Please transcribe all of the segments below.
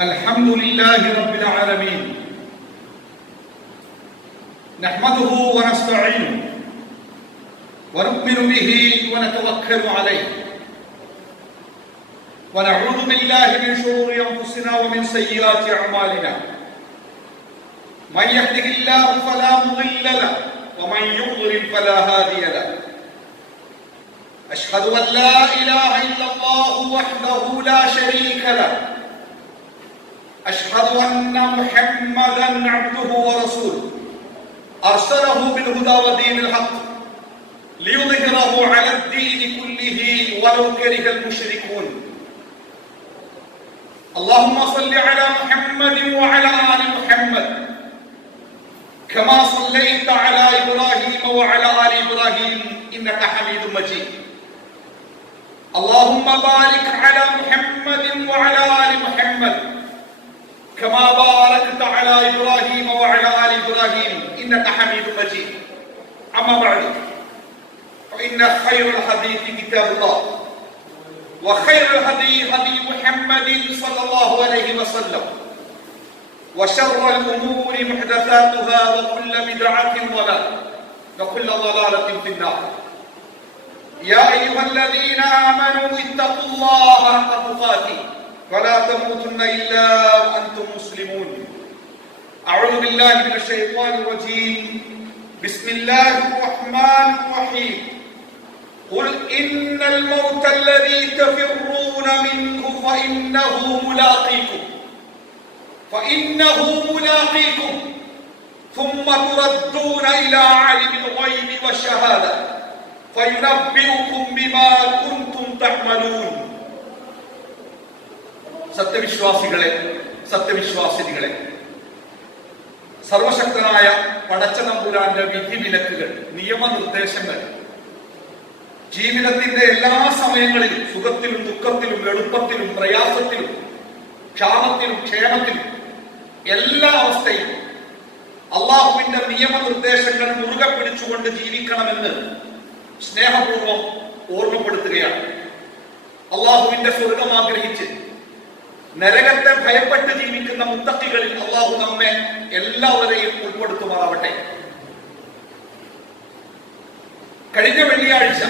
الحمد لله رب العالمين نحمده ونستعينه ونؤمن به ونتوكل عليه ونعوذ بالله من شرور أنفسنا ومن سيئات أعمالنا من يهده الله فلا مضل له ومن يضلل فلا هادي له أشهد أن لا إله إلا الله وحده لا شريك له أشهد أن محمدا عبده ورسوله أرسله بالهدى ودين الحق ليظهره على الدين كله ولو كره المشركون اللهم صل على محمد وعلى آل محمد كما صليت على إبراهيم وعلى آل إبراهيم إنك حميد مجيد اللهم بارك على محمد وعلى آل محمد كما باركت على إبراهيم وعلى آل إبراهيم إنك حميد مجيد أما بعد فإن خير الحديث كتاب الله وخير الهدي هدي محمد صلى الله عليه وسلم وشر الأمور محدثاتها وكل بدعة ضلالة وكل ضلالة في النار يا أيها الذين آمنوا اتقوا الله حق تقاته ولا تموتن إلا وأنتم مسلمون أعوذ بالله من الشيطان الرجيم بسم الله الرحمن الرحيم قل إن الموت الذي تفرون منه فإنه ملاقيكم ثم تردون إلى عالم الغيب والشهادة فينبئكم بما كنتم تعملون സത്യവിശ്വാസികളെ സർവശക്തനായ പടച്ച തമ്പുരാന്റെ വിധിവിലക്കുകൾ നിയമനിർദ്ദേശങ്ങൾ ജീവിതത്തിന്റെ എല്ലാ സമയങ്ങളിലും സുഖത്തിലും ദുഃഖത്തിലും എളുപ്പത്തിലും പ്രയാസത്തിലും ക്ഷാമത്തിലും ക്ഷേമത്തിലും എല്ലാ അവസ്ഥയിലും അള്ളാഹുവിന്റെ നിയമനിർദ്ദേശങ്ങൾ മുറുകെ പിടിച്ചുകൊണ്ട് ജീവിക്കണമെന്ന് സ്നേഹപൂർവ്വം ഓർമ്മപ്പെടുത്തുകയാണ്. അള്ളാഹുവിന്റെ സ്വർഗം ആഗ്രഹിച്ച് നരകത്തെ ഭയപ്പെട്ട് ജീവിക്കുന്ന മുത്തഖികളിൽ അള്ളാഹു നമ്മെ എല്ലാവരെയും ഉൾപ്പെടുത്തുമാറാവട്ടെ. കഴിഞ്ഞ വെള്ളിയാഴ്ച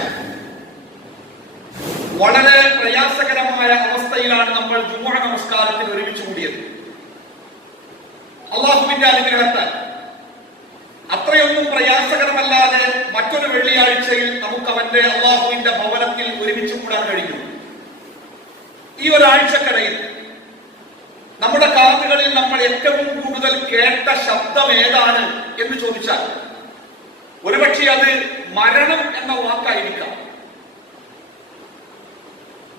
വളരെ പ്രയാസകരമായ അവസ്ഥയിലാണ് നമ്മൾ ജുമുഅ നമസ്കാരത്തിൽ ഒരുമിച്ച് കൂടിയത്. അള്ളാഹുവിന്റെ അനുഗ്രഹത്താൽ അത്രയൊന്നും പ്രയാസകരമല്ലാതെ മറ്റൊരു വെള്ളിയാഴ്ചയിൽ നമുക്ക് അവന്റെ അള്ളാഹുവിന്റെ ഭവനത്തിൽ ഒരുമിച്ച് കൂടാൻ കഴിഞ്ഞു. ഈ ഒരാഴ്ചക്കിടയിൽ നമ്മുടെ കാതുകളിൽ നമ്മൾ ഏറ്റവും കൂടുതൽ കേട്ട ശബ്ദം ഏതാണ് എന്ന് ചോദിച്ചാൽ ഒരുപക്ഷെ അത് മരണം എന്ന വാക്കായിരിക്കാം.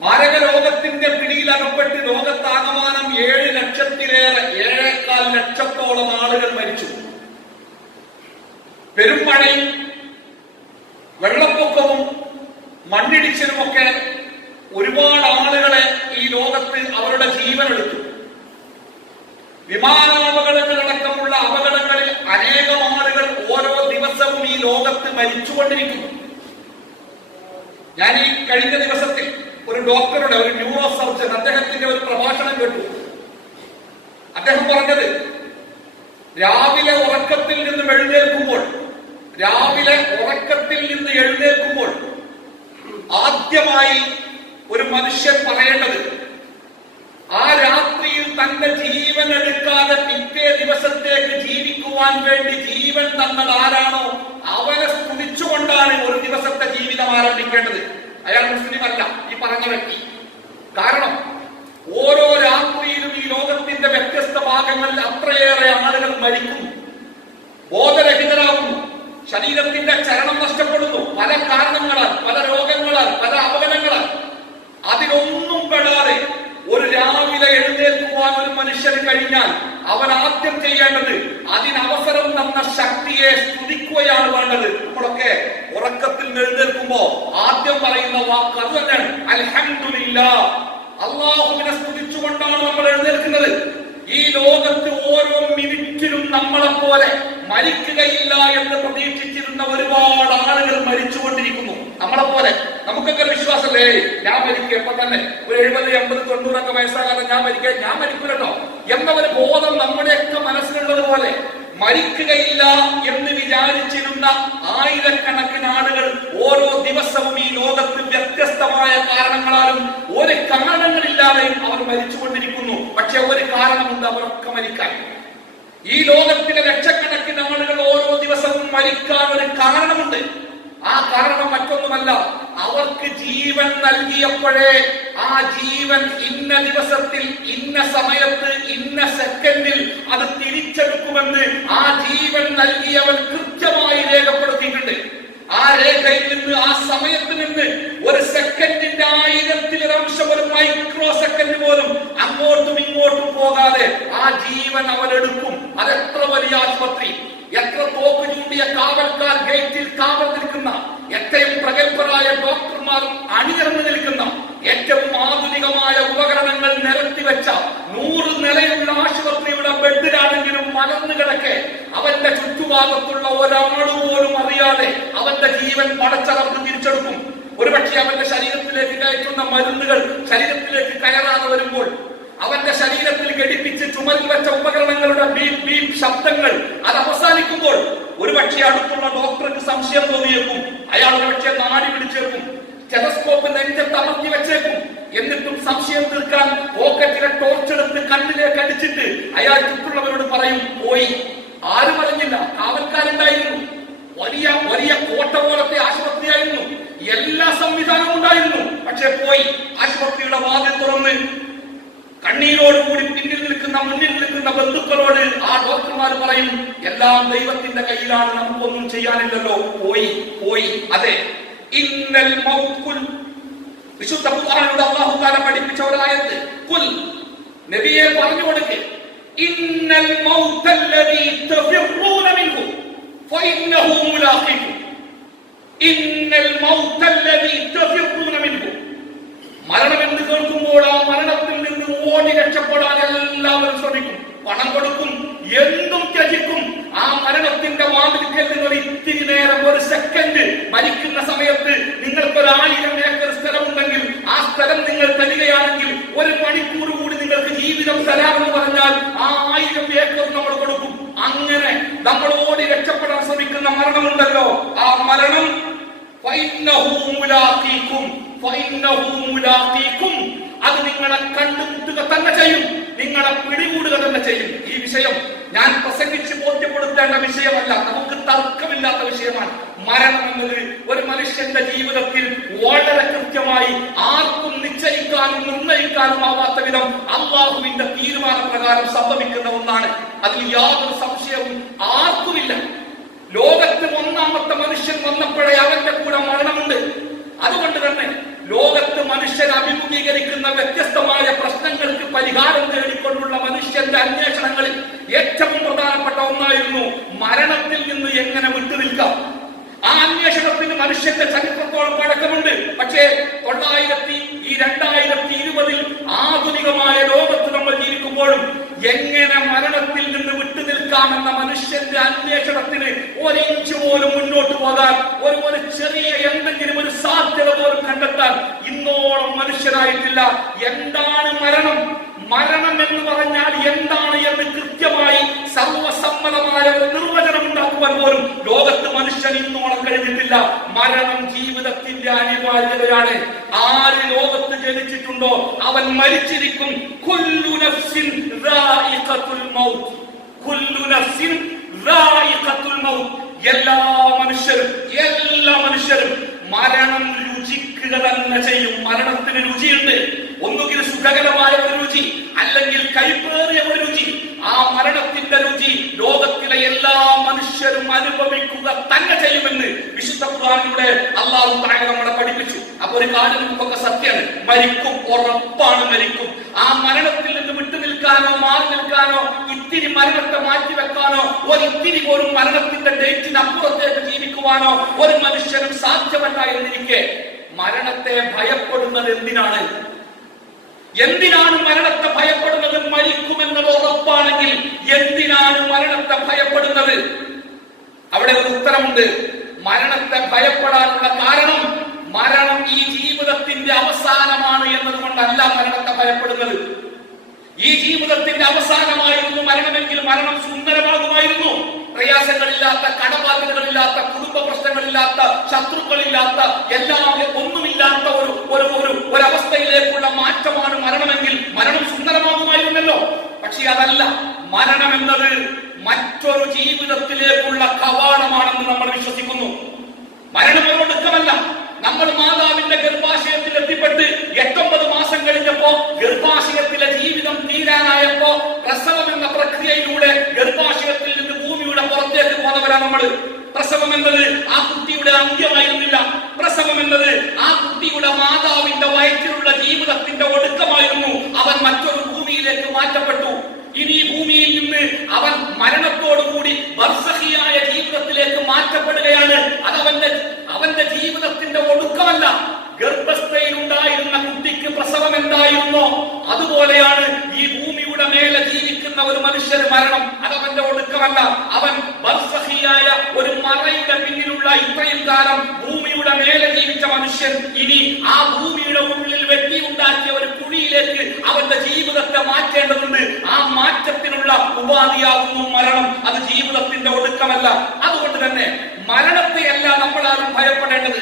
മാരക രോഗത്തിന്റെ പിടിയിൽ അകപ്പെട്ട് ലോകത്താകമാനം 7 ലക്ഷത്തിലേറെ 7.25 ലക്ഷത്തോളം ആളുകൾ മരിച്ചു. പെരുമഴയും വെള്ളപ്പൊക്കവും മണ്ണിടിച്ചിലുമൊക്കെ ഒരുപാട് ആളുകളെ ഈ ലോകത്ത് അവരുടെ ജീവനെടുത്തു. വിമാനാപകടങ്ങളടക്കമുള്ള അപകടങ്ങളിൽ അനേകം ആളുകൾ ഓരോ ദിവസവും ഈ ലോകത്ത് മരിച്ചുകൊണ്ടിരിക്കുന്നു. ഞാൻ ഈ കഴിഞ്ഞ ദിവസത്തിൽ ഒരു ഡോക്ടറുടെ, ഒരു ന്യൂറോ സർജൻ, അദ്ദേഹത്തിന്റെ ഒരു പ്രഭാഷണം കേട്ടു. അദ്ദേഹം പറഞ്ഞത് രാവിലെ ഉറക്കത്തിൽ നിന്ന് എഴുന്നേൽക്കുമ്പോൾ ആദ്യമായി ഒരു മനുഷ്യൻ പറയേണ്ടത് ആ രാത്രിയിൽ തന്റെ ജീവൻ എടുക്കാതെ പിറ്റേ ദിവസത്തേക്ക് ജീവിക്കുവാൻ വേണ്ടി ജീവൻ തന്നത് ആരാണോ അവനെ സ്തുതിച്ചുകൊണ്ടാണ് ഒരു ദിവസത്തെ ജീവിതം ആരംഭിക്കേണ്ടത്. അയാൾ മുസ്ലിം അല്ല, ഈ പറഞ്ഞ വ്യക്തി. കാരണം ഓരോ രാത്രിയിലും ഈ ലോകത്തിന്റെ വ്യത്യസ്ത ഭാഗങ്ങളിൽ അത്രയേറെ ആളുകൾ മരിക്കുന്നു, ബോധരഹിതരാകുന്നു, ശരീരത്തിന്റെ ചലനം നഷ്ടപ്പെടുന്നു, പല കാരണങ്ങളാൽ, പല രോഗങ്ങളാൽ, പല അപകടങ്ങളാൽ. അതിലൊന്നും പെടാതെ ഒരു രാവിലെ എഴുന്നേൽക്കുവാൻ ഒരു മനുഷ്യന് കഴിഞ്ഞാൽ അവൻ ആദ്യം ചെയ്യേണ്ടത് അതിനവസരം തന്ന ശക്തിയെ സ്തുതിക്കുകയാണ് വേണ്ടത്. നമ്മളൊക്കെ ഉറക്കത്തിൽ എഴുന്നേൽക്കുമ്പോ ആദ്യം പറയുന്ന വാക്ക് അത് തന്നെയാണ്, അൽഹംദുലില്ലാഹ്. അള്ളാഹുവിനെ സ്തുതിച്ചുകൊണ്ടാണ് നമ്മൾ എഴുന്നേൽക്കുന്നത്. ഈ ലോകത്ത് ഓരോ മിനിറ്റിലും നമ്മളെ പോലെ മരിക്കുകയില്ല എന്ന് പ്രതീക്ഷിച്ചിരുന്ന ഒരുപാട് ആളുകൾ മരിച്ചുകൊണ്ടിരിക്കുന്നു. നമ്മളെ പോലെ നമുക്കൊക്കെ ഒരു വിശ്വാസമല്ലേ, ഞാൻ മരിക്കുക എപ്പൊ തന്നെ ഒരു 70, 80, 90 വയസ്സാകാതെ ഞാൻ മരിക്കൂലട്ടോ എന്ന ഒരു ബോധം നമ്മുടെയൊക്കെ മനസ്സിലുള്ളത് പോലെ മരിക്കുകയില്ല എന്ന് വിചാരിച്ചിരുന്ന ആയിരക്കണക്കിന് ആളുകൾ ഓരോ ദിവസവും ഈ ലോകത്ത് വ്യത്യസ്തമായ കാരണങ്ങളാലും ഒരു കാരണങ്ങളില്ലാതെയും അവർ മരിച്ചുകൊണ്ടിരിക്കുന്നു. പക്ഷെ ഒരു കാരണമുണ്ട് അവരൊക്കെ മരിക്കാൻ. ഈ ലോകത്തിലെ ലക്ഷക്കണക്കിന് ആളുകൾ ഓരോ ദിവസവും മരിക്കാൻ ഒരു കാരണമുണ്ട്. ആ കാരണം മറ്റൊന്നുമല്ല, അവർക്ക് ജീവൻ നൽകിയപ്പോഴേ ആ ജീവൻ ഇന്ന ദിവസത്തിൽ ഇന്ന സമയത്ത് ഇന്ന സെക്കൻഡിൽ അത് തിരിച്ചെടുക്കുമെന്ന് ആ ജീവൻ നൽകിയവൻ കൃത്യമായി രേഖപ്പെടുത്തിയിട്ടുണ്ട്. ആ രേഖയിൽ നിന്ന് ആ സമയത്ത് നിന്ന് ഒരു സെക്കൻഡിന്റെ 1000-ൽ ഒരു മൈക്രോ സെക്കൻഡ് പോലും അങ്ങോട്ടും ഇങ്ങോട്ടും പോകാതെ ആ ജീവൻ അവരെടുക്കും. അതെത്ര വലിയ ആശുപത്രി, എത്ര തോക്ക് ചൂണ്ടിയ കാവൽക്കാർ ഗേറ്റിൽ കാവൽ നിൽക്കുന്ന, ഏറ്റവും പ്രഗത്ഭരായ ഡോക്ടർമാർ അണിനിരന്നു നിൽക്കുന്ന, ഏറ്റവും ആധുനികമായ ഉപകരണങ്ങൾ നിരത്തിവെച്ച 100 നിലയുള്ള ആശുപത്രിയുടെ ബെഡിലാണെങ്കിലും മലർന്നു കിടക്കെ അവന്റെ ചുറ്റുഭാഗത്തുള്ള ഒരാൾ പോലും അറിയാതെ അവന്റെ ജീവൻ പടച്ചറപ്പ് തിരിച്ചെടുക്കും. ഒരുപക്ഷെ അവന്റെ ശരീരത്തിലേക്ക് കയറ്റുന്ന മരുന്നുകൾ ശരീരത്തിലേക്ക് കയറാതെ വരുമ്പോൾ, അവന്റെ ശരീരത്തിൽ ഘടിപ്പിച്ച് ചുമരിൽ വെച്ച ഉപകരണങ്ങളുടെ ബീപ് ബീപ് ശബ്ദങ്ങൾ അത് അവസാനിക്കുമ്പോൾ ഒരുപക്ഷെ അടുത്തുള്ള ഡോക്ടർക്ക് സംശയം തോന്നിയേക്കും. അയാൾ ഒരുപക്ഷെ നാടി പിടിച്ചേക്കും, സ്റ്റെതസ്കോപ്പ് നെഞ്ചത്ത് അമർത്തി വെച്ചേക്കും. എന്നിട്ടും സംശയം തീർക്കാൻ പോക്കറ്റിലെ ടോർച്ചെടുത്ത് കണ്ണിലേക്ക് അടിച്ചിട്ട് അയാൾ ചുറ്റുള്ളവരോട് പറയും പോയി. ആരും അറിഞ്ഞില്ല, കാവൽക്കാരുണ്ടായിരുന്നു, വലിയ വലിയ കോട്ട പോലത്തെ ആശുപത്രിയായിരുന്നു, എല്ലാ സംവിധാനവും ഉണ്ടായിരുന്നു. പക്ഷെ പോയി. ആശുപത്രിയുടെ വാതിൽ തുറന്ന് കണ്ണീരോടുകൂടി മുന്നിൽ നിൽക്കുന്ന ബന്ധുക്കളോട് ആ ഡോക്ടർമാർ പറയും, എല്ലാം ദൈവത്തിന്റെ കയ്യിലാണ്, നമുക്കൊന്നും ചെയ്യാനില്ലല്ലോ, പോയി. അതെ, ഇന്നൽ മൗത്തുൽ, വിശുദ്ധ ഖുർആനിലൂടെ അല്ലാഹു തആല പഠിപ്പിച്ച ഒരു ആയത്ത്, ഖുൽ, നബിയെ പറഞ്ഞു കൊടുക്ക്, ഇന്നൽ മൗത്തല്ലദീ തഫിറൂന മിൻഹു ഫഇന്നഹു മുലാഖികും. ഇന്നൽ മൗത്തല്ലദീ തഫിറൂന മിൻഹു, മരണം എന്ന് കേൾക്കുമ്പോൾ ആ മരണത്തിൽ നിന്ന് ഓടി രക്ഷപ്പെടാൻ എല്ലാവരും ശ്രമിക്കും, പണം കൊടുക്കും, എന്തും ത്യജിക്കും. ആ മരണത്തിന്റെ വാതിൽക്കൽ നിങ്ങൾ ഇത്തിരി നേരം, ഒരു സെക്കൻഡ്, മരിക്കുന്ന സമയത്ത് നിങ്ങൾക്ക് 1000 ഏക്കർ സ്ഥലമുണ്ടെങ്കിൽ ആ സ്ഥലം നിങ്ങൾ തരികയാണെങ്കിൽ 1 മണിക്കൂർ കൂടി നിങ്ങൾക്ക് ജീവിതം തരാമെന്ന് പറഞ്ഞാൽ ആ 1000 ഏക്കർ നമ്മൾ കൊടുക്കും. അങ്ങനെ നമ്മൾ ഓടി രക്ഷപ്പെടാൻ ശ്രമിക്കുന്ന മരണമുണ്ടല്ലോ, ആ മരണം അത് നിങ്ങളെ കണ്ടുമുട്ടുക തന്നെ ചെയ്യും, നിങ്ങളെ പിടികൂടുക തന്നെ ചെയ്യും. ഈ വിഷയം ഞാൻ പ്രസംഗിച്ച് ബോധ്യപ്പെടുത്തേണ്ട വിഷയമല്ല, നമുക്ക് തർക്കമില്ലാത്ത വിഷയമാണ്. മരണം എന്നത് ഒരു മനുഷ്യന്റെ ജീവിതത്തിൽ വളരെ കൃത്യമായി ആർക്കും നിശ്ചയിക്കാനും നിർണയിക്കാനും ആവാത്ത വിധം അല്ലാഹുവിന്റെ തീരുമാനപ്രകാരം സംഭവിക്കുന്ന ഒന്നാണ്. അതിൽ യാതൊരു സംശയവും ആർക്കുമില്ല. ലോകത്ത് 1ാമത്തെ മനുഷ്യൻ വന്നപ്പോഴേ അവന്റെ കൂടെ മരണമുണ്ട്. അതുകൊണ്ട് തന്നെ ലോകത്ത് മനുഷ്യൻ അഭിമുഖീകരിക്കുന്ന വ്യത്യസ്തമായ പ്രശ്നങ്ങൾക്ക് പരിഹാരം തേടിക്കൊണ്ടുള്ള മനുഷ്യന്റെ അന്വേഷണങ്ങളിൽ ഏറ്റവും പ്രധാനപ്പെട്ട ഒന്നായിരുന്നു മരണത്തിൽ നിന്ന് എങ്ങനെ വിട്ടുനിൽക്കാം. ആ അന്വേഷണത്തിന് മനുഷ്യന്റെ ചരിത്രത്തോളം പഴക്കമുണ്ട്. പക്ഷേ 2020 ആധുനികമായ ലോകത്ത് നമ്മൾ ജീവിക്കുമ്പോഴും എങ്ങനെ മരണത്തിൽ നിന്ന് വിട്ടുനിൽക്കാമെന്ന മനുഷ്യന്റെ അന്വേഷണത്തിന് 1 ഇഞ്ച് പോലും മുന്നോട്ട് പോകാൻ, ഒരു ചെറിയ എന്തെങ്കിലും ഒരു സാധ്യത പോലും കണ്ടെത്താൻ ഇന്നോളം മനുഷ്യരായിട്ടില്ല. എന്താണ് മരണം, മരണം എന്ന് പറഞ്ഞാൽ എന്താണ് എന്ന് കൃത്യമായി സർവസമ്മതമായ ഒരു നിർവചനം ഉണ്ടാക്കുവാൻ പോലും ലോകത്ത് മനുഷ്യൻ ഇന്നോളം കഴിഞ്ഞിട്ടില്ല. മരണം ജീവിതത്തിന്റെ അനിവാര്യതയാണ്. ആര് ലോകത്ത് ജനിച്ചിട്ടുണ്ടോ അവൻ മരിച്ചിരിക്കും. കുല്ലു നഫ്സിൻ റായിഖത്തുൽ മൗത്ത്, കുല്ലു നഫ്സിൻ റായിഖത്തുൽ മൗത്ത്. എല്ലാ മനുഷ്യരും മരണം രുചിക്കുക തന്നെ ചെയ്യും. മരണത്തിന് രുചിയുണ്ട്. ഒന്നുകിൽ സുഖകരമായ ഒരു രുചി, അല്ലെങ്കിൽ കൈപ്പേറിയ ഒരു രുചി. ആ മരണത്തിന്റെ രുചി ലോകത്തിലെ എല്ലാ മനുഷ്യരും അനുഭവിക്കുക തന്നെ ചെയ്യുമെന്ന് വിശുദ്ധ ഖുർആനിലൂടെ അല്ലാഹു തആല നമ്മളെ പഠിപ്പിച്ചു. അപ്പൊ ഒരു കാര്യം നമുക്കൊക്കെ സത്യമാണ്, മരിക്കും, ഉറപ്പാണ് മരിക്കും. ആ മരണത്തിൽ നിന്ന് വിട്ടുനിൽക്കാനോ മാറി നിൽക്കാനോ, ഇത്തിരി മരണത്തെ മാറ്റിവെക്കാനോ, ഒരിത്തിരി പോലും മരണത്തിന്റെ ഡേറ്റിന് അപ്പുറത്തേക്ക് ജീവിക്കുവാനോ ഒരു മനുഷ്യനും സാധ്യമല്ല എന്നിരിക്കെ മരണത്തെ ഭയപ്പെടുന്നത് എന്തിനാണ്? മരണത്തെ ഭയപ്പെടുന്നത്? മരിക്കുമെന്നത് ഉറപ്പാണെങ്കിൽ എന്തിനാണ് മരണത്തെ ഭയപ്പെടുന്നത്? അവിടെ ഒരു ഉത്തരമുണ്ട്. മരണത്തെ ഭയപ്പെടാനുള്ള കാരണം, മരണം ഈ ജീവിതത്തിന്റെ അവസാനമാണ് എന്നതുകൊണ്ടല്ല മരണത്തെ ഭയപ്പെടുന്നത്. ഈ ജീവിതത്തിന്റെ അവസാനമായിരുന്നു മരണമെങ്കിൽ മരണം സുന്ദരമാകുമായിരുന്നു. പ്രയാസങ്ങളില്ലാത്ത, കടബാധ്യതകളില്ലാത്ത, കുടുംബ പ്രശ്നങ്ങളില്ലാത്ത, ശത്രുക്കളില്ലാത്ത, എല്ലാം ഒന്നുമില്ലാത്ത ഒരവസ്ഥയിലേക്കുള്ള മാറ്റമാണ് മരണമെങ്കിൽ മരണം സുന്ദരമാകുമായിരുന്നല്ലോ. പക്ഷെ അതല്ല. മരണം എന്നത് മറ്റൊരു ജീവിതത്തിലേക്കുള്ള കവാടമാണെന്ന് നമ്മൾ വിശ്വസിക്കുന്നു. മരണം ഒരു ഒടുക്കമല്ല. നമ്മൾ മാതാവിന്റെ ഗർഭാശയത്തിൽ എത്തിപ്പെട്ട് 8-9 മാസം കഴിഞ്ഞപ്പോ ഗർഭാശയത്തിലെ ജീവിതം തീരാനായപ്പോ പ്രസവം എന്ന പ്രക്രിയയിലൂടെ ഗർഭാശയത്തിൽ നിന്ന് ഭൂമിയുടെ പുറത്തേക്ക് പോന്നവരാണ് നമ്മൾ. പ്രസവം എന്നത് ആ കുട്ടിയുടെ അന്ത്യമായിരുന്നില്ല. പ്രസവം എന്നത് ആ കുട്ടിയുടെ മാതാവിന്റെ വയറ്റിലുള്ള ജീവിതത്തിന്റെ ഒടുക്കമായിരുന്നു. അവൻ മറ്റൊരു ഭൂമിയിലേക്ക് മാറ്റപ്പെട്ടു. ഇനി ഈ ഭൂമിയിൽ നിന്ന് അവൻ മരണത്തോടുകൂടി ബർസഖിയായ ജീവിതത്തിലേക്ക് മാറ്റപ്പെടുകയാണ്. അത് അവന്റെ ജീവിതത്തിന്റെ ഒടുക്കമല്ല. ഗർഭസ്ഥയിൽ ഉണ്ടായിരുന്ന കുട്ടിക്ക് പ്രസവം എന്തായിരുന്നോ അതുപോലെയാണ് ഈ ഭൂമിയുടെ മേലെ ജീവിക്കുന്ന ഒരു മനുഷ്യന് മരണം. അതവന്റെ ഒടുക്കമല്ല. അവൻ ബർസഖിയായ ഒരു മറയുടെ പിന്നിലുള്ള ഇത്രയും കാലം ഭൂമിയുടെ മേലെ ജീവിച്ച മനുഷ്യൻ ഇനി ആ ഭൂമിയുടെ ഉള്ളിൽ വെട്ടിയുണ്ടാക്കിയ ഒരു കുഴിയിലേക്ക് അവന്റെ ജീവിതത്തെ മാറ്റേണ്ടതുണ്ട്. ആ മാറ്റത്തിനുള്ള ഉപാധിയാകുന്നു മരണം. അത് ജീവിതത്തിന്റെ ഒടുക്കമല്ല. അതുകൊണ്ട് തന്നെ മരണത്തെയല്ല നമ്മളാരും ഭയപ്പെടേണ്ടത്.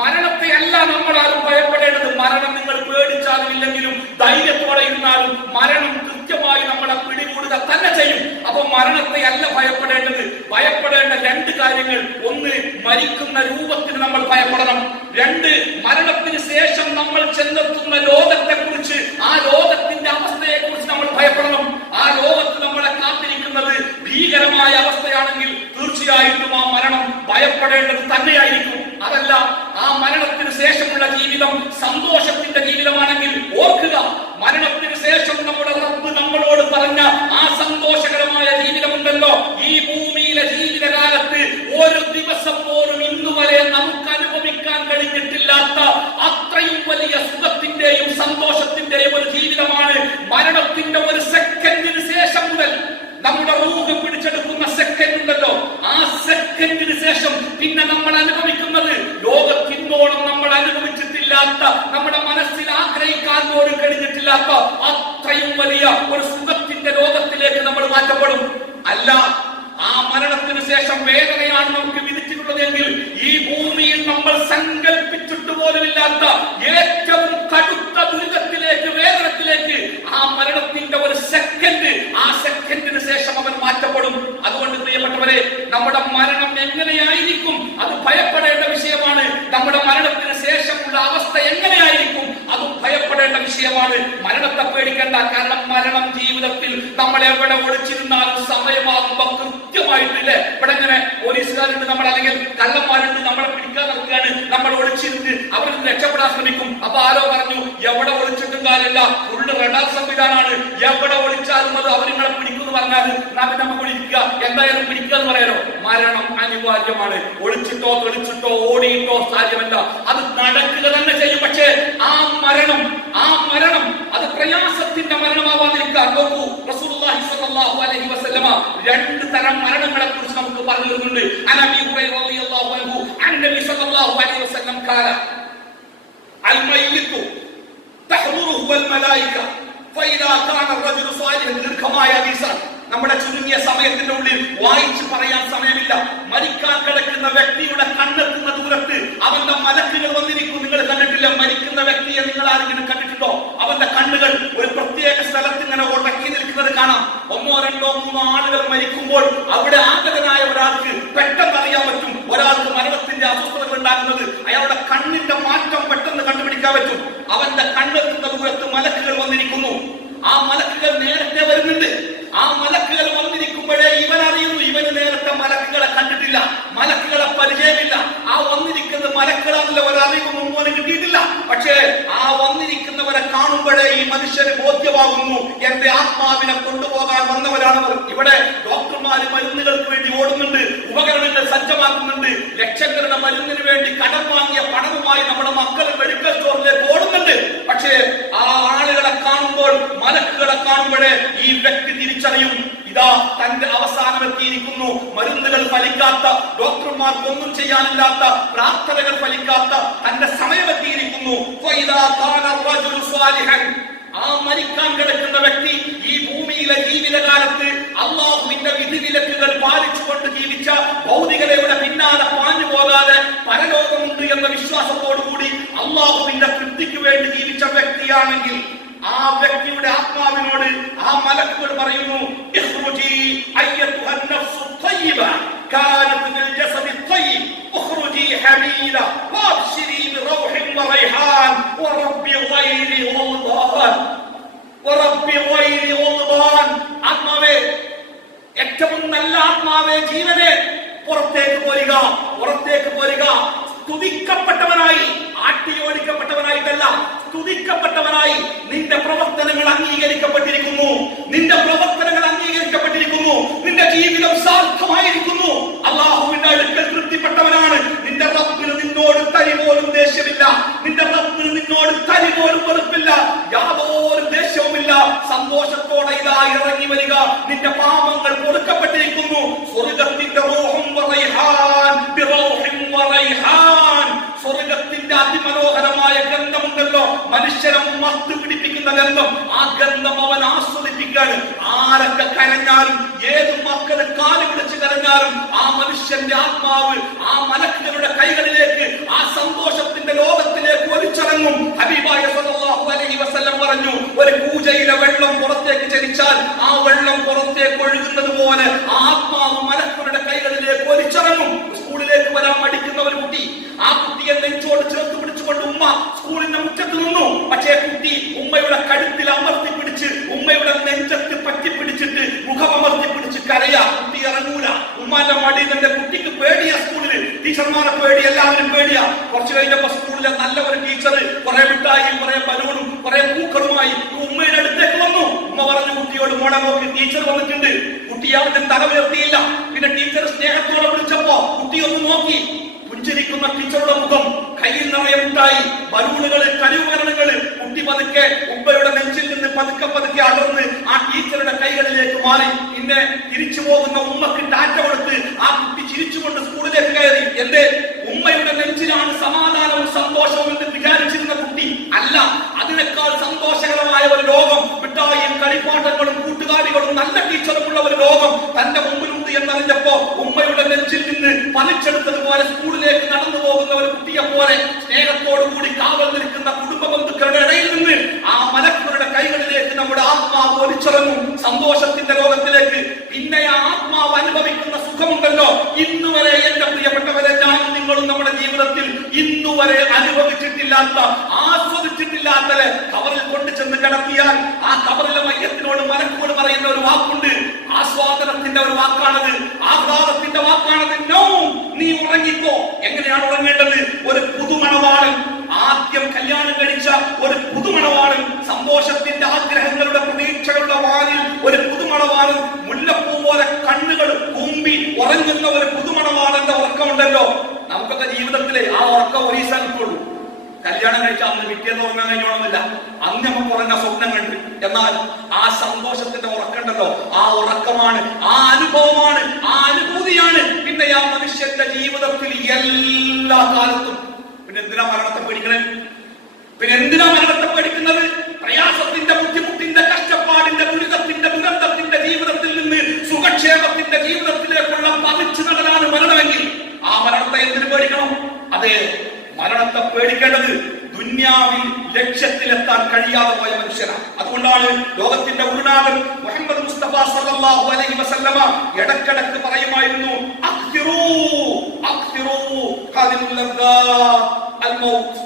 മരണത്തെയല്ല നമ്മളാരും ഭയപ്പെടേണ്ടത്. മരണം നിങ്ങൾ പേടിച്ചാലും ഇല്ലെങ്കിലും ധൈര്യത്തോടെ ഇരുന്നാലും മരണം കൃത്യമായി നമ്മളെ പിടികൂടുക തന്നെ ചെയ്യും. അപ്പൊ മരണത്തെ അല്ല ഭയപ്പെടേണ്ടത്. ഭയപ്പെടേണ്ട 2 കാര്യങ്ങൾ. 1, മരിക്കുന്ന രൂപത്തിന് നമ്മൾ ഭയപ്പെടണം. 2, മരണത്തിന് ശേഷം നമ്മൾ ചെന്നെത്തുന്ന ലോകത്തെ കുറിച്ച്, ആ ലോകത്തിന്റെ അവസ്ഥയെ കുറിച്ച് നമ്മൾ ഭയപ്പെടണം. ആ ലോകത്ത് നമ്മളെ കാത്തിരിക്കുന്നത് ഭീകരമായ അവസ്ഥയാണെങ്കിൽ തീർച്ചയായിട്ടും ആ മരണം ഭയപ്പെടേണ്ടത് തന്നെയായിരിക്കും. അതല്ല, ആ മരണത്തിന് ശേഷമുള്ള ജീവിതം സന്തോഷത്തിന്റെ ജീവിതമാണെങ്കിൽ ഓർക്കുക, മരണത്തിന് ശേഷം നമ്മുടെ റബ്ബ് നമ്മളോട് പറഞ്ഞ ആ സന്തോഷകരമായ ജീവിതമുണ്ടല്ലോ, ഈ ഭൂമിയിലെ ജീവിതകാലത്ത് ഒരു ദിവസം പോലും ഇന്നുവരെ നമുക്ക് അനുഭവിക്കാൻ കഴിഞ്ഞിട്ടില്ലാത്ത അത്രയും വലിയ സുഖത്തിന്റെയും സന്തോഷത്തിന്റെയും ഒരു ജീവിതമാണ്. മരണത്തിന്റെ ഒരു സെക്കൻഡിന് ശേഷം മുതൽ നമ്മുടെ റൂഹ് പിടിച്ചെടുക്കുന്ന സെക്കൻഡ് ഉണ്ടല്ലോ, ആ സെക്കൻഡിന് ശേഷം പിന്നെ നമ്മൾ അനുഭവിക്കുന്നത് ലോകത്തിനോളം നമ്മൾ അനുഭവിച്ചിട്ടില്ലാത്ത, നമ്മുടെ മനസ്സിൽ ആഗ്രഹിക്കാൻ പോലും കഴിഞ്ഞിട്ടില്ലാത്ത അത്രയും വലിയ ഒരു സുഖത്തിന്റെ ലോകത്തിലേക്ക് നമ്മൾ മാറ്റപ്പെടും. അല്ല, ആ മരണത്തിന് ശേഷം വേദനയാണ് നമുക്ക് വിധിച്ചിട്ടുള്ളതെങ്കിൽ ഈ ഭൂമിയിൽ നമ്മൾ സങ്കല്പിച്ചിട്ട് പോലുമില്ലാത്ത ഏറ്റവും കടുത്ത ദുരിതത്തിലേക്ക്, വേദനത്തിലേക്ക് ആ മരണത്തിന്റെ ഒരു സെക്കൻഡ്, ആ സെക്കൻഡിന് ശേഷം അവൻ മാറ്റപ്പെടും. അതുകൊണ്ട് പ്രിയപ്പെട്ടവരെ, നമ്മുടെ മരണം എങ്ങനെയായിരിക്കും അത് ഭയപ്പെടേണ്ട വിഷയമാണ്. നമ്മുടെ മരണത്തിന് ശേഷമുള്ള അവസ്ഥ എങ്ങനെയായിരിക്കും അതും ഭയപ്പെടേണ്ട വിഷയമാണ്. മരണത്തെ പേടിക്കേണ്ട. കാരണം മരണം ജീവിതത്തിൽ നമ്മൾ എവിടെ ഒളിച്ചിരുന്നാലും സമയമാകുമ്പോ കൃത്യമായിട്ടില്ലേ, ഇവിടെ ഇങ്ങനെ പോലീസുകാരുണ്ട്, നമ്മൾ അല്ലെങ്കിൽ കള്ളന്മാരുണ്ട്, നമ്മളെ പിടിക്കാൻ നടക്കുകയാണ്, നമ്മൾ ഒളിച്ചിരുന്ന് അവരിൽ നിന്ന് രക്ഷപ്പെടാൻ ശ്രമിക്കും. അപ്പൊ ആരോ പറഞ്ഞു, എവിടെ ഒളിച്ചിട്ടും കാര്യമില്ല, ഫുള്ള് റഡാർ സംവിധാനമാണ്, എവിടെ ഒളിച്ചാലും അത് അവർ നിങ്ങളെ പിടിക്കുമെന്ന് പറഞ്ഞാൽ നമുക്ക് വിളിക്കുക, എന്തായാലും പിടിക്കുക എന്ന് പറയാനോ? മരണം അനിവാര്യമാണ്. ഒളിച്ചിട്ടോ തെളിച്ചിട്ടോ ഓടിയിട്ടോ സാധ്യമല്ല, അത് നടക്കുക തന്നെ ചെയ്യും. പക്ഷേ ആ മരണം അത് പ്രയാസത്തിന്റെ മരണമാവാതിരിക്കാൻ നോക്കൂ. റസൂലുള്ളാഹി സ്വല്ലല്ലാഹു അലൈഹി വസല്ലമ 2 തരം മരണങ്ങളെ കുറിച്ച് നമുക്ക് പറഞ്ഞു തരുന്നുണ്ട്. അനബി ഹുറൈറ റളിയല്ലാഹു അൻഹു അന്നബി സ്വല്ലല്ലാഹു അലൈഹി വസല്ലം ഖാല അൽ മയ്യിതു തഹ്ദുറുഹു വൽ മലായിക ഫഇദാ കാന റജുലു സാലിഹൻ. ദീർഘമായ ഹദീസാണ്, നമ്മുടെ ചുരുങ്ങിയ സമയത്തിന്റെ ഉള്ളിൽ വായിച്ചു പറയാൻ സമയമില്ല. മരിക്കാൻ കിടക്കുന്ന വ്യക്തിയുടെ കണ്ണെത്തുന്ന ദൂരത്ത് അവന്റെ മലക്കുകൾ വന്നിരിക്കും. നിങ്ങൾ കണ്ടിട്ടില്ല മരിക്കുന്ന വ്യക്തിയെ? നിങ്ങൾ ആരെങ്കിലും കണ്ടിട്ടുണ്ടോ? അവന്റെ കണ്ണുകൾ ഒരു പ്രത്യേക സ്ഥലത്ത് ഇങ്ങനെ ഉടക്കി നിൽക്കുന്നത് കാണാം. 1, 2, 3 ആളുകൾ മരിക്കുമ്പോൾ അവിടെ ആഗതനായ ഒരാൾക്ക് പെട്ടെന്ന് അറിയാൻ പറ്റും ഒരാൾക്ക് മരണത്തിന്റെ അസ്വസ്ഥതകൾ ഉണ്ടാകുന്നത്. അയാളുടെ കണ്ണിന്റെ മാറ്റം പെട്ടെന്ന് കണ്ടുപിടിക്കാൻ പറ്റും. അവന്റെ കണ്ണെത്തുന്ന ദൂരത്ത് മലക്കുകൾ വന്നിരിക്കുന്നു. ആ മലക്കുകൾ നേരത്തെ വരുന്നുണ്ട്. ആ മലക്കുകൾ വന്നിരിക്കുമ്പോഴേ ഇവൻ അറിയുന്നു, ഇവന് നേരത്തെ മലക്കുകളെ കണ്ടിട്ടില്ല, മലക്കുകളെ പരിചയമില്ല. ആ വന്നിരിക്കുന്ന മലക്കുകളാണല്ലോ ഒരറിവ് മുമ്പോലും കിട്ടിയിട്ടില്ല. പക്ഷേ ആ വന്നിരിക്കുന്നവരെ കാണുമ്പോഴേ ഈ മനുഷ്യന് ബോധ്യമാകുന്നു, എന്റെ ആത്മാവിനെ കൊണ്ടുപോകാൻ വന്നവരാണവർ. ഇവിടെ ഡോക്ടർമാര് മരുന്നുകൾക്ക് വേണ്ടി ഓടുന്നുണ്ട്, ഉപകരണങ്ങൾ സജ്ജമാക്കുന്നുണ്ട്, ലക്ഷങ്ങളുടെ മരുന്നിന് വേണ്ടി കടം വാങ്ങിയ പണവുമായി നമ്മുടെ മക്കൾ മെഡിക്കൽ സ്റ്റോറിലേക്ക് ഓടുന്നുണ്ട്. പക്ഷേ ആ ആളുകളെ കാണുമ്പോൾ, മലക്കുകളെ കാണുമ്പോഴേ ഈ വ്യക്തി തിരിച്ചറിയും, ഇതാ തന്റെ അവസാനം എത്തിയിരിക്കുന്നു. മരുന്നുകൾ ഫലിക്കാത്ത, ഡോക്ടർമാർക്ക് ഒന്നും ചെയ്യാനില്ലാത്ത, പ്രാർത്ഥനകൾ ഫലിക്കാത്ത തന്റെ സമയം എത്തിയിരിക്കുന്നു. കാന റജുലു സ്വാലിഹൻ, ആ മരിക്കാൻ കിടക്കുന്ന വ്യക്തി ഈ ഭൂമിയിലെ ജീവിതകാലത്ത് അല്ലാഹുവിന്റെ വിധിവിലക്കുകൾ പാലിച്ചുകൊണ്ട് ജീവിച്ച, ഭൗതികതയുടെ പിന്നാലെ പാഞ്ഞു പോകാതെ പരലോകമുണ്ട് എന്ന വിശ്വാസത്തോടുകൂടി അല്ലാഹുവിന്റെ തൃപ്തിക്ക് വേണ്ടി ജീവിച്ച വ്യക്തിയാണെങ്കിൽ ആ വ്യക്തിയുടെ ആത്മാവിനോട് ആ മലക്കുകൾ പറയുന്നു, ഇഖ്റുജി അയ്യതുഹൻ നഫ്സു ത്വയ്യിബ കാനത് ഫിൽ ജസദി ത്വയ്യിബ് ഉഖ്റുജി ഹമീദ വഅബ്ശിരി ബിറൗഹിൻ വറൈഹാൻ വറബ്ബി ഗൈരി വൽദാൻ വറബ്ബി ഗൈരി വൽദാൻ. ആത്മാവേ, ഏറ്റവും നല്ല ആത്മാവേ, ജീവനെ പുറത്തേക്ക് പോരുക, പുറത്തേക്ക് പോരുക. സ്തുതിക്കപ്പെട്ടവനായി, ആട്ടിയോടിക്കപ്പെട്ടവനായിട്ടല്ല, സ്തുതിക്കപ്പെട്ടവനായി. നിന്റെ പ്രവർത്തനങ്ങൾ അംഗീകരിക്കപ്പെട്ടിരിക്കുന്നു, നിന്റെ പ്രവർത്തനങ്ങൾ അംഗീകരിക്കപ്പെട്ടിരിക്കുന്നു, നിന്റെ ജീവിതം സാർത്ഥമായിരിക്കുന്നു. അല്ലാഹുവിന്റെ അടുക്കൽ തൃപ്തിപ്പെട്ടവനാണ്. നിന്റെ റബ്ബിന് നിന്നോട് തരി പോലും ദേഷ്യമില്ല, നിന്റെ റബ്ബിന് നിന്നോട് തരി പോലും വെറുപ്പില്ല, യാതൊരു ദേഷ്യവുമില്ല. സന്തോഷത്തോടെ ഇതാ ഇറങ്ങി വരിക, നിന്റെ പാപങ്ങൾ പൊറുക്കപ്പെട്ടിരിക്കുന്നു. സ്വർഗ്ഗത്തിന്റെ റൂഹും വറൈഹാൻ ബിറൗഹിൻ വറൈഹാൻ, സ്വർഗ്ഗത്തിന്റെ അതിമനോഹരമായ ഗന്ധമുണ്ടല്ലോ, മനുഷ്യനെ മത്ത് പിടിപ്പിക്കുന്ന ഗന്ധം. ആ ഗന്ധം അവൻ ആസ്വദിപ്പിക്കാണ്. ആരൊക്കെ കരഞ്ഞാലും, ഏത് മക്കള് കാല് പിടിച്ച് കരഞ്ഞാലും ആ മനുഷ്യന്റെ ആത്മാവ് ആ മലക്കുകളുടെ കൈകളിലേക്ക്, ആ സന്തോഷത്തിന്റെ ലോകത്തിലേക്ക് ഒലിച്ചിറങ്ങും. ഹബീബായ സല്ലല്ലാഹു അലൈഹി വസല്ലം പറഞ്ഞു, ഒരു പൂജയിലെ വെള്ളം പുറത്തേക്ക് ചലിച്ചാൽ ആ വെള്ളം പുറത്തേക്ക് ഒഴുകുന്നത് പോലെ ആ ആത്മാവ് മലക്കുകളുടെ കൈകളിലേക്ക് ഒലിച്ചിറങ്ങും. സ്കൂളിലേക്ക് വരാൻ മടിക്കുന്ന ഒരു കുട്ടി, ആ കുട്ടിയെ നെഞ്ചോട് ചേർത്ത് പിടിച്ചുകൊണ്ട് ഉമ്മ സ്കൂളിന്റെ മുറ്റത്ത് നിന്നു. പക്ഷേ കുട്ടി ഉമ്മയുടെ കഴുത്തിൽ അമർത്തി പിടിച്ച്, ഉമ്മയുടെ നെഞ്ചത്ത് പറ്റിപ്പിടിച്ചിട്ട് മുഖം അമർത്തി പിടിച്ച് കരയാ. കുട്ടി ഇറങ്ങൂല. ഉമ്മാന്റെ മടി തന്റെ കുട്ടിക്ക് പേടിയാ. സ്കൂളില് ടീച്ചർമാരെ പേടി, എല്ലാവരും പേടിയാ. കുറച്ചു കഴിഞ്ഞപ്പോ സ്കൂളിലെ നല്ല ഒരു ടീച്ചർ കുറെ മിഠായിയും കുറെ ബലൂണും കുറെ പൂക്കളുമായി ഉമ്മയുടെ അടുത്തേക്ക് വന്നു. ഉമ്മ പറഞ്ഞു കുട്ടിയോട്, മോളെ നോക്കി, ടീച്ചർ വന്നിട്ടുണ്ട്. കുട്ടി ആദ്യം തല ഉയർത്തിയില്ല. പിന്നെ ടീച്ചർ സ്നേഹത്തോടെ വിളിച്ചപ്പോ കുട്ടി ഒന്ന് നോക്കി. പുഞ്ചിരിക്കുന്ന ടീച്ചറുടെ മുഖം, കയ്യിൽ നിറയെ മുട്ടായി, ബലൂണുകള്, കളിയുപകരണങ്ങള്. കുട്ടി പതുക്കെ ഉമ്മയുടെ നെഞ്ചിൽ നിന്ന് പതുക്കെ പതുക്കെ അടർന്ന് ആ ടീച്ചറുടെ കൈകളിലേക്ക് മാറി. പിന്നെ തിരിച്ചു പോകുന്ന ഉമ്മക്ക് ടാറ്റ കൊടുത്ത് ആ കുട്ടി ചിരിച്ചുകൊണ്ട് സ്കൂളിലേക്ക് കയറി. എന്റെ ഉമ്മയുടെ നെഞ്ചിലാണ് സമാധാനവും സന്തോഷവും എന്ന് വിചാരിച്ചിരുന്ന കുട്ടി അല്ല, അതിനേക്കാൾ സന്തോഷകരമായ ഒരു ലോകം, മിഠായിയും കളിപ്പാട്ടങ്ങളും കൂട്ടുകാരികളും നല്ല ടീച്ചറുമുള്ള ഒരു ലോകം തന്റെ മുമ്പിലുണ്ട് എന്നറിഞ്ഞപ്പോ ഉമ്മയുടെ നെഞ്ചിൽ നിന്ന് പലിച്ചെടുത്തതുപോലെ സ്കൂളിലേക്ക് നടന്നു പോകുന്ന ഒരു കുട്ടിയെ പോലെ സ്നേഹത്തോടുകൂടി കാവൽ നിൽക്കുന്ന കുടുംബ ബന്ധുക്കളുടെ ഇടയിൽ നിന്ന് ആ മലക്കുകളുടെ കൈകളിലേക്ക് നമ്മുടെ ആത്മാവ് ഒലിച്ചിറങ്ങും, സന്തോഷത്തിന്റെ ലോകത്തിലേക്ക്. പിന്നെ ആ ആത്മാവ് അനുഭവിക്കുന്ന സുഖമുണ്ടല്ലോ, ഇന്നുവരെ എന്റെ പ്രിയപ്പെട്ടവരെ, ഞാനും നിങ്ങളും നമ്മുടെ ജീവിതത്തിൽ ഇന്നുവരെ അനുഭവിച്ചിട്ടില്ലാത്ത, ആസ്വദിച്ചിട്ടില്ലാത്ത കവറിൽ കൊണ്ടു ചെന്ന് കിടത്തിയാൽ ആ കവറിലെ മയ്യത്തിനോട് മലക്കുകൾ പറയുന്ന ഒരു വാക്കുണ്ട്. ആസ്വാദനത്തിന്റെ ഒരു വാക്കാണത്, ആഹ്ലാദത്തിന്റെ വാക്കാണത്. നോ, നീ ഉറങ്ങിക്കോ. എങ്ങനെയാണ് ഉറങ്ങേണ്ടത്? ഒരു പുതുമണവാളൻ, ആദ്യം കല്യാണം കഴിച്ച ഒരു പുതുമണവാളൻ, സന്തോഷത്തിന്റെ ആഗ്രഹങ്ങളുടെ പ്രതീക്ഷകളുടെ വാനിൽ ഒരു പുതുമണവാളൻ, മുല്ലപ്പൂ പോലെ കണ്ണുകൾ കൂമ്പി ഉറങ്ങുന്ന ഒരു പുതുമണവാളന്റെ ഉറക്കമുണ്ടല്ലോ. നമുക്കൊക്കെ ജീവിതത്തിലെ ആ ഉറക്കം ഒരു ദിവസം കിട്ടുള്ളൂ. കല്യാണം കഴിച്ച അന്ന് പിറ്റേന്ന് ഉറങ്ങാൻ കഴിഞ്ഞോണമെന്നില്ല. അന്ന് നമുക്ക് ഉറങ്ങാൻ സ്വപ്നം കണ്ട്. എന്നാൽ ആ സന്തോഷത്തിന്റെ ഉറക്കമുണ്ടല്ലോ, ആ ഉറക്കമാണ്, ആ അനുഭവമാണ്, ആ അനുഭൂതിയാണ് പിന്നെ ആ മനുഷ്യന്റെ ജീവിതത്തിൽ എല്ലാ കാലത്തും. പിന്നെ എന്തിനാ മരണത്തെ പേടിക്കണേ? പിന്നെ എന്തിനാ മരണത്തെ പേടിക്കുന്നത്? പ്രയാസത്തിന്റെ, ബുദ്ധിമുട്ടിന്റെ, കഷ്ടപ്പാടിന്റെ, ദുരിതത്തിന്റെ, ദുരന്തത്തിന്റെ ജീവിതത്തിൽ നിന്ന് സുഖക്ഷേമത്തിന്റെ ജീവിതത്തിലേക്കുള്ള പതിച്ചു നടലാണ് മരണമെങ്കിൽ ആ മരണത്തെ എന്തിനു പേടിക്കണം? അതെ, മരണത്തെ പേടിക്കേണ്ടത് ദുന്യാവിൽ ലക്ഷ്യത്തിലെത്താൻ കഴിയാതെ പോയ മനുഷ്യനാണ്. അതുകൊണ്ടാണ് ലോകത്തിന്റെ ഗുരുനാഥൻ മുഹമ്മദ് മുസ്തഫ സല്ലല്ലാഹു അലൈഹി വസല്ലമ ഇടക്കിടക്ക് പറയുമായിരുന്നു, അക്തിറൂ അക്തിറൂ ഖാദിമുൽ ലദ്ദാത്ത് അൽ മൗത്ത്.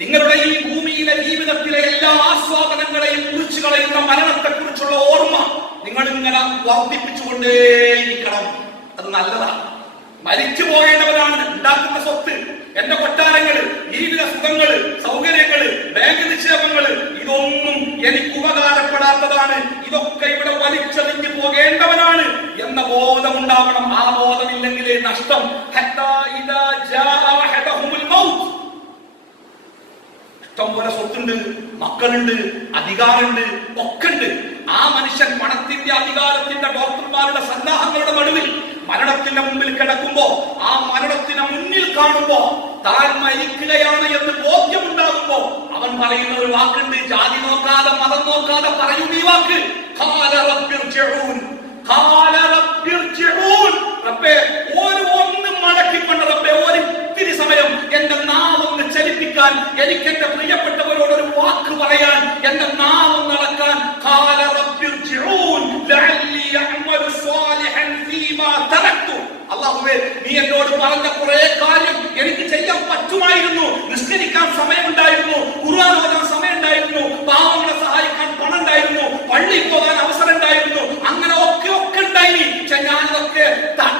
നിങ്ങളുടെ ഈ ഭൂമിയിലെ ജീവിതത്തിലെ എല്ലാ ആസ്വാദനങ്ങളെയും കുറിച്ച് കളയുന്ന മരണത്തെ കുറിച്ചുള്ള ഓർമ്മ നിങ്ങൾ ഇങ്ങനെ വർദ്ധിപ്പിച്ചുകൊണ്ടേയിരിക്കണം. അത് നല്ലതാണ്. മരിച്ചു പോകേണ്ടവരാണ് ഉണ്ടാക്കുന്ന സ്വത്ത്, എന്റെ കൊട്ടാരങ്ങള്, ജീവിത സുഖങ്ങള്, സൗകര്യങ്ങള്, ബാങ്ക് നിക്ഷേപങ്ങള്, ഇതൊന്നും എനിക്ക് ഉപകാരപ്പെടാത്തതാണ്, ഇതൊക്കെ ഇവിടെ വലിച്ചെറിഞ്ഞു പോകേണ്ടവനാണ് എന്ന ബോധം ഉണ്ടാവണം. ആ ബോധമില്ലെങ്കിലേ നഷ്ടം. ഇഷ്ടംപോലെ സ്വത്തുണ്ട്, മക്കളുണ്ട്, അധികാരമുണ്ട്, ഒക്കെ ഉണ്ട്. ആ മനുഷ്യൻ പണത്തിന്റെ, അധികാരത്തിന്റെ, ഡോക്ടർമാരുടെ സന്നാഹങ്ങളുടെ നടുവിൽ മരണത്തിന്റെ മുമ്പിൽ കിടക്കുമ്പോ, ആ മരണത്തിന് മുന്നിൽ കാണുമ്പോ താൻ മരിക്കുകയാണ് എന്ന് ബോധ്യമുണ്ടാകുമ്പോ അവൻ പറയുന്ന ഒരു വാക്കുണ്ട്, ജാതി നോക്കാതെ മതം നോക്കാതെ പറയും ഈ വാക്ക്, ഖാല റബ്ബിർജിഊൻ, ഖാല റബ്ബിർജിഊൻ. റബ്ബേ ഒന്ന് മടക്കിക്കൊണ്ട് റബ്ബേ ഒരിത്തിരി സമയം എന്റെ നാവൊന്ന് ചലിപ്പിക്കാൻ, എനിക്ക് എന്റെ പ്രിയപ്പെട്ടവരോട് ഒരു വാക്ക് പറയാൻ, എന്റെ നാവൊന്ന് അളക്കാൻ. ഖാല റബ്ബിർജിഊൻ ലഅല്ലി അഅമലു സ്വാലിഹൻ ഫീമാ തറക്തു. അല്ലാഹുവേ, നീ എന്നോട് പറഞ്ഞ കുറെ കാര്യം എനിക്ക് ചെയ്യാൻ പറ്റുമായിരുന്നു. നിസ്കരിക്കാൻ സമയമുണ്ടായിരുന്നു, ഖുർആൻ ഓതാൻ സമയമുണ്ടായിരുന്നു, പാവങ്ങളെ സഹായിക്കാൻ പണം ഉണ്ടായിരുന്നു, പള്ളിയിൽ പോകാൻ അവസരം ഉണ്ടായിരുന്നു, അങ്ങനെ ഒക്കെ ഉണ്ടായി. പക്ഷെ ഞാനതൊക്കെ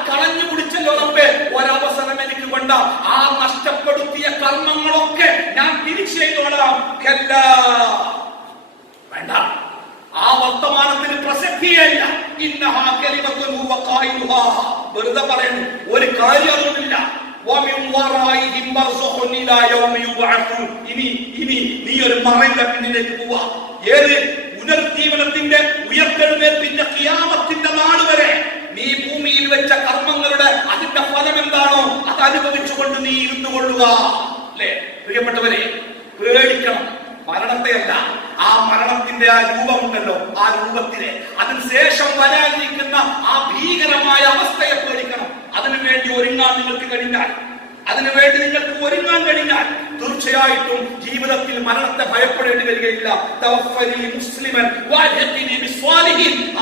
കളഞ്ഞു കുടിച്ചല്ലോ റബ്ബേ. ഒരവസരം എനിക്ക് വേണ്ട. ആ നഷ്ടപ്പെടുത്തിയ കർമ്മങ്ങളൊക്കെ ഞാൻ തിരിച്ചു ചെയ്തോളാം. വേണ്ട, ആ വർത്തമാനത്തിന് പ്രസക്തിയല്ല. വെറുതെ പറയുന്നു, ഒരു കാര്യം അതുകൊണ്ടില്ല. ഇനി നീ ഒരു മറയുടെ പിന്നിലേക്ക് പോവാ. ഏത് പുനർജീവനത്തിന്റെ ഉയർത്തെഴുന്നേൽപ്പിന്റെ ഖിയാമത്തിന്റെ നാൾ വരെ നീ ഭൂമിയിൽ വെച്ച കർമ്മങ്ങളുടെ അതിന്റെ ഫലം എന്താണോ അത് അനുഭവിച്ചുകൊണ്ട് നീ ഇരുന്നു കൊള്ളുക. അല്ലെ പ്രിയപ്പെട്ടവരെ, പേടിക്കണം മരണത്തെയല്ല, ആ മരണത്തിന്റെ ആ രൂപമുണ്ടല്ലോ, ആ രൂപത്തിലെ അതിനുശേഷം വരാനിരിക്കുന്ന ആ ഭീകരമായ അവസ്ഥയെ പേടിക്കണം. അതിനുവേണ്ടി ഒരുങ്ങാൻ നിങ്ങൾക്ക് കഴിഞ്ഞാൽ, അതിനുവേണ്ടി നിങ്ങൾക്ക് ഒരുങ്ങാൻ കഴിഞ്ഞാൽ തീർച്ചയായിട്ടും ജീവിതത്തിൽ മരണത്തെ ഭയപ്പെടേണ്ടി വരികയില്ല.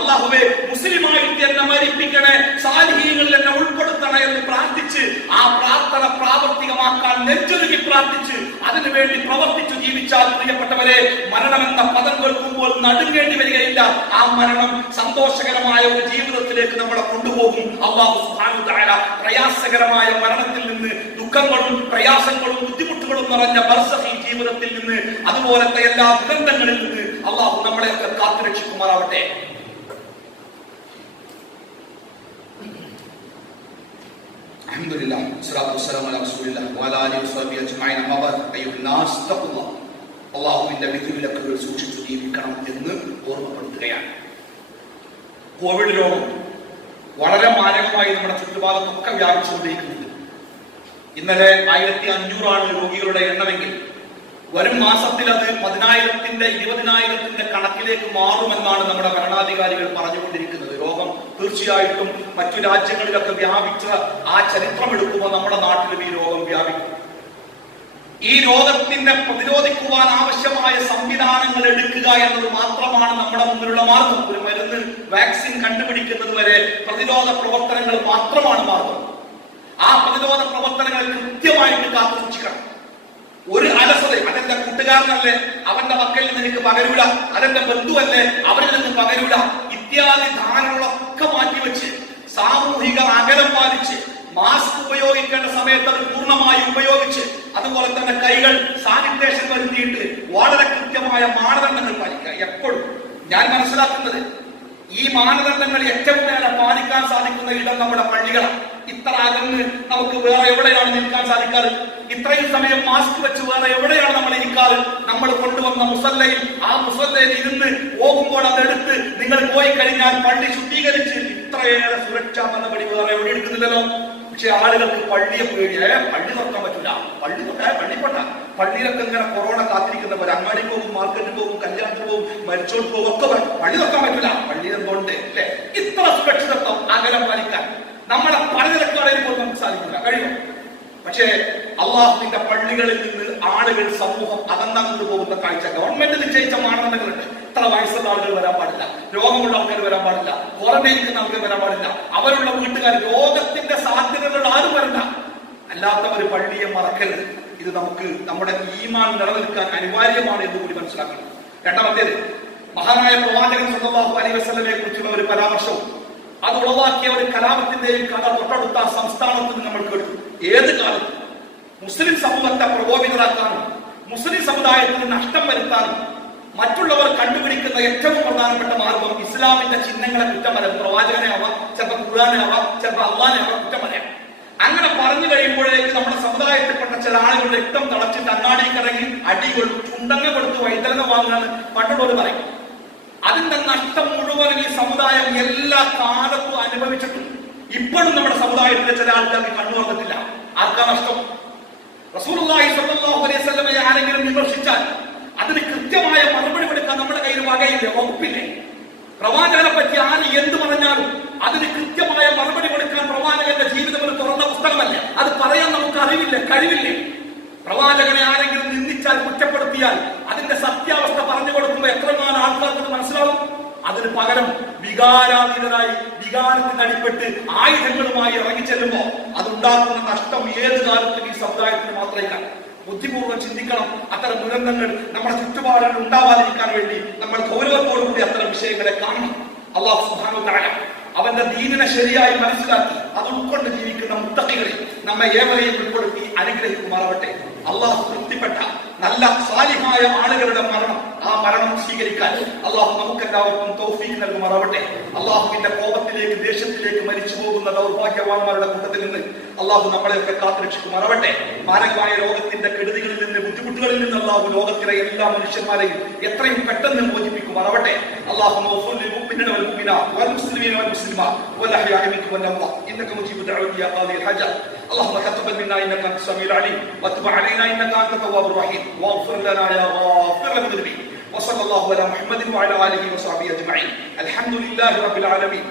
അല്ലാഹുവേ, മുസ്ലിമായിട്ട് എന്നെ മരിപ്പിക്കണേ, സാലിഹീങ്ങളിൽ എന്നെ ഉൾപ്പെടുത്തണേ എന്ന് പ്രാർത്ഥിച്ച് ആ പ്രാർത്ഥന പ്രാവർത്തികമാക്കാൻ നെഞ്ചൊരുക്കി പ്രാർത്ഥിച്ച് അതിനുവേണ്ടി പ്രവർത്തിച്ചു ജീവിച്ചാൽ പ്രിയപ്പെട്ടവരെ, മരണമെന്ന പദം കേൾക്കുമ്പോൾ നടുങ്ങേണ്ടി വരികയില്ല. ആ മരണം സന്തോഷകരമായ ഒരു ജീവിതത്തിലേക്ക് നമ്മളെ കൊണ്ടുപോകും. അല്ലാഹു സുബ്ഹാനഹു തആല പ്രയാസകരമായ മരണത്തിൽ നിന്ന്, ദുഃഖങ്ങളും പ്രയാസങ്ങളും ബുദ്ധിമുട്ടുകളും നിറഞ്ഞ ബർസഖി ജീവിതത്തിൽ നിന്ന്, അതുപോലത്തെ എല്ലാ ദുരന്തങ്ങളിൽ നിന്ന് അല്ലാഹു നമ്മളെയൊക്കെ കാത്തുരക്ഷിക്കുമാറാവട്ടെ. അൽഹംദുലില്ലാഹ് വസ്സലാത്തു വസ്സലാമു അലാ റസൂലില്ലാഹി വഅലാ ആലിഹി വസഹ്ബിഹി അജ്മഈൻ. അമ്മാ ബഅദ്. അയ്യുഹന്നാസ് തഖുല്ലാഹ്. അല്ലാഹുവിന്റെ വിധിവിലക്കുകൾ സൂക്ഷിച്ചു ജീവിക്കണം എന്ന് ഓർമ്മപ്പെടുത്തുകയാണ്. കോവിഡ് രോഗം വളരെ മാരകമായി നമ്മുടെ ചുറ്റുഭാഗത്തൊക്കെ വ്യാപിച്ചുകൊണ്ടിരിക്കുന്നുണ്ട്. ഇന്നലെ 1500 രോഗികളുടെ എണ്ണമെങ്കിൽ വരും മാസത്തിൽ അത് 10,000-ന്റെ 20,000-ന്റെ കണക്കിലേക്ക് മാറുമെന്നാണ് നമ്മുടെ ഭരണാധികാരികൾ പറഞ്ഞുകൊണ്ടിരിക്കുന്നത്. രോഗം തീർച്ചയായിട്ടും മറ്റു രാജ്യങ്ങളിലൊക്കെ വ്യാപിച്ച ആ ചരിത്രം എടുക്കുമ്പോൾ നമ്മുടെ നാട്ടിലും ഈ രോഗം വ്യാപിക്കും. ഈ രോഗത്തിനെ പ്രതിരോധിക്കുവാൻ ആവശ്യമായ സംവിധാനങ്ങൾ എടുക്കുക എന്നത് മാത്രമാണ് നമ്മുടെ മുന്നിലുള്ള മാർഗം. ഒരു മരുന്ന്, വാക്സിൻ കണ്ടുപിടിക്കുന്നത് വരെ പ്രതിരോധ പ്രവർത്തനങ്ങൾ മാത്രമാണ് മാർഗം. ആ പ്രതിരോധ പ്രവർത്തനങ്ങൾ കൃത്യമായിട്ട് കാത്തുസൂക്ഷിക്കണം. ഒരു അലസത, അതെന്റെ കൂട്ടുകാരനല്ലേ, അവന്റെ മക്കളിൽ നിന്ന് എനിക്ക് പകരൂല, അതെന്റെ ബന്ധുവല്ലേ, അവരിൽ നിന്ന് പകരൂല, ഇത്യാദി ധാരണകളൊക്കെ മാറ്റിവെച്ച് സാമൂഹിക അകലം പാലിച്ച് മാസ്ക് ഉപയോഗിക്കേണ്ട സമയത്ത് അത് പൂർണ്ണമായി ഉപയോഗിച്ച്, അതുപോലെ തന്നെ കൈകൾ സാനിറ്റേഷൻ വരുത്തിയിട്ട് വളരെ കൃത്യമായ മാനദണ്ഡങ്ങൾ പാലിക്കുക. എപ്പോഴും ഞാൻ മനസ്സിലാക്കുന്നത്, ഈ മാനദണ്ഡങ്ങൾ ഏറ്റവും നേരെ പാലിക്കാൻ സാധിക്കുന്ന ഇടം നമ്മുടെ പള്ളികളാണ്. ഇത്ര അകന്ന് നമുക്ക് വേറെ എവിടെയാണ് നിൽക്കാൻ സാധിക്കാറ്? ഇത്രയും സമയം മാസ്ക് വെച്ച് വേറെ എവിടെയാണ് നമ്മൾ ഇരിക്കാറ്? നമ്മൾ കൊണ്ടുവന്ന മുസല്ലയിൽ, ആ മുസല്ലയിൽ ഇരുന്ന് പോകുമ്പോൾ അതെടുത്ത് നിങ്ങൾ പോയി കഴിഞ്ഞാൽ പള്ളി ശുദ്ധീകരിച്ച് ഇത്രയേറെ സുരക്ഷാ നടപടി വേറെ എവിടെ എടുക്കുന്നില്ലല്ലോ. പക്ഷെ ആളുകൾക്ക് പള്ളിയെ പേടിയായ പള്ളി തുറക്കാൻ പറ്റില്ല. പള്ളി തൊട്ടായ പള്ളിപ്പെട്ട പള്ളിയിലൊക്കെ ഇങ്ങനെ കൊറോണ കാത്തിരിക്കുന്നവർ അങ്ങാടി പോകും, മാർക്കറ്റിൽ പോകും, കല്യാണത്തിൽ പോകും, മരിച്ചോട്ട് പോകും, ഒക്കെ പള്ളി തുറക്കാൻ പറ്റില്ല. പള്ളിയിൽ എന്തുകൊണ്ട് അല്ലെ? ഇത്ര സുരക്ഷിതത്വം, അകലം പാലിക്കാൻ നമ്മളെ പലചരക്കാരിൽ പോലും നമുക്ക് സാധിക്കില്ല, കഴിയും. പക്ഷേ അള്ളാഹുവിന്റെ പള്ളികളിൽ നിന്ന് ആളുകൾ, സമൂഹം അകന്നു പോകുന്ന കാഴ്ച ഗവൺമെന്റ് നിശ്ചയിച്ച മാനദണ്ഡങ്ങളുണ്ട്. ഇത്ര വയസ്സുള്ള ആളുകൾ വരാൻ പാടില്ല, രോഗമുള്ള ആൾക്കാർ വരാൻ പാടില്ല, ക്വാറന്റൈനിക്കുന്ന ആൾക്കാർ വരാൻ പാടില്ല, അവരുള്ള വീട്ടുകാർ, രോഗത്തിന്റെ സാധ്യതകളുള്ള ആരും വരണ്ട. അല്ലാത്തവർ പള്ളിയെ മറക്കരുത്. ഇത് നമുക്ക് നമ്മുടെ ഈമാൻ നിലനിൽക്കാൻ അനിവാര്യമാണ് എന്ന് കൂടി മനസ്സിലാക്കണം. രണ്ടാമത്തേത്, മഹാനായ പ്രവാചകൻ സല്ലല്ലാഹു അലൈഹി വസല്ലമയെ കുറിച്ചുള്ള ഒരു പരാമർശവും അത് ഉളവാക്കിയ ഒരു കലാപത്തിന്റെയും കഥ തൊട്ടടുത്ത സംസ്ഥാനത്ത് നിന്ന് നമ്മൾ കേട്ടു. ഏത് കാലത്തും മുസ്ലിം സമൂഹത്തെ പ്രകോപിതരാക്കാനും മുസ്ലിം സമുദായത്തിന് നഷ്ടം വരുത്താനും മറ്റുള്ളവർ കണ്ടുപിടിക്കുന്ന ഏറ്റവും പ്രധാനപ്പെട്ട മാർഗം ഇസ്ലാമിന്റെ ചിഹ്നങ്ങളെ കുറ്റം പറയാം. പ്രവാചകനെ ആവാം, ചിലപ്പോൾ ഖുർആനെ ആവാം, ചിലപ്പോൾ അള്ളാനെ ആവാം, കുറ്റം പറയാം. അങ്ങനെ പറഞ്ഞു കഴിയുമ്പോഴേക്ക് നമ്മുടെ സമുദായത്തിൽപ്പെട്ട ചില ആളുകൾ രക്തം തിളച്ച് കണ്ണാടിക്കിറങ്ങി അടി കൊടുത്തു, ചുണ്ടങ്ങ കൊടുത്തു, വൈതലങ്ങ വാങ്ങാന്ന് പണ്ടുള്ളവർ പറയും. അതിന്റെ നഷ്ടം മുഴുവൻ ഈ സമുദായം എല്ലാ കാലത്തും അനുഭവിച്ചിട്ടുണ്ട്. ഇപ്പോഴും നമ്മുടെ സമുദായത്തിലെ ചില ആൾക്കാർക്ക് കണ്ണു വന്നിട്ടില്ല. ആർക്കാ നഷ്ടം? റസൂലുള്ളാഹി സ്വല്ലല്ലാഹു അലൈഹി വസല്ലമയെ ആരെങ്കിലും വിമർശിച്ചാൽ അതിന് കൃത്യമായ മറുപടി കൊടുക്കാൻ നമ്മുടെ കയ്യിൽ വകയില്ല, വകുപ്പില്ലേ. പ്രവാചകനെ പറ്റി ആര് എന്ത് പറഞ്ഞാലും അതിന് കൃത്യമായ മറുപടി കൊടുക്കാൻ പ്രവാചകന്റെ ജീവിതം ഒരു തുറന്ന പുസ്തകമല്ല. അത് പറയാൻ നമുക്ക് അറിവില്ല, കഴിവില്ലേ. പ്രവാചകനെ ആരെങ്കിലും നിന്ദിച്ചാൽ, കുറ്റപ്പെടുത്തിയാൽ അതിന്റെ സത്യാവസ്ഥ പറഞ്ഞു കൊടുക്കുമ്പോൾ എത്രമാനം ആൾക്കാർക്ക് മനസ്സിലാവും. അതിന് പകരം വികാരാധീനരായി വികാരത്തിന് അടിപ്പെട്ട് ആയുധങ്ങളുമായി ഇറങ്ങി ചെല്ലുമ്പോൾ അതുണ്ടാക്കുന്ന നഷ്ടം ഏത് കാലത്തും ഈ സമുദായത്തിന് മാത്രമേ കാണൂ. ബുദ്ധിപൂർവ്വം ചിന്തിക്കണം. അത്തരം ദുരന്തങ്ങൾ നമ്മുടെ ചുറ്റുപാടുകൾ ഉണ്ടാവാതിരിക്കാൻ വേണ്ടി നമ്മൾ ഗൗരവത്തോടുകൂടി അത്തരം വിഷയങ്ങളെ കാണണം. അല്ലാഹു സുബ്ഹാനഹു വ തആല അവന്റെ ദീനിനെ ശരിയായി മനസ്സിലാക്കി അത് ഉൾക്കൊണ്ട് ജീവിക്കുന്ന മുത്തഖികളെ നമ്മെ ഏവരെയും ഉൾപ്പെടുത്തി അനുഗ്രഹിക്കുമാറാവട്ടെ. അള്ളാഹു തൃപ്തിപ്പെട്ട നല്ല സാലിഹായ ആളുകളുടെ മരണം, ആ മരണം സ്വീകരിക്കാൻ അള്ളാഹു നമുക്കെല്ലാവർക്കും തൗഫീഖ് നൽകുമാറാവട്ടെ. അള്ളാഹുവിന്റെ കോപത്തിലേക്ക്, ദേഷ്യത്തിലേക്ക് മരിച്ചു പോകുന്ന ദൗർഭാഗ്യവാന്മാരുടെ കൂട്ടത്തിൽ നിന്ന് അള്ളാഹു നമ്മളെയൊക്കെ കാത്തുരക്ഷിക്കുമാറാവട്ടെ. മാരകമായ ലോകത്തിന്റെ കെടുതികളിൽ നിന്ന്, ബുദ്ധിമുട്ടുകളിൽ നിന്ന് അള്ളാഹു ലോകത്തിലെ എല്ലാ മനുഷ്യന്മാരെയും എത്രയും പെട്ടെന്ന് മോചിപ്പിക്കുമാറാവട്ടെ. അള്ളാഹു إنك مجيب الدعوة يا قاضي الحاجات. اللهم تقبل منا إنك أنت السميع العليم وتب علينا إنك أنت التواب الرحيم واغفر لنا يا غافر المذنبين. وصلى الله على محمد وعلى آله وصحبه أجمعين. الحمد لله رب العالمين.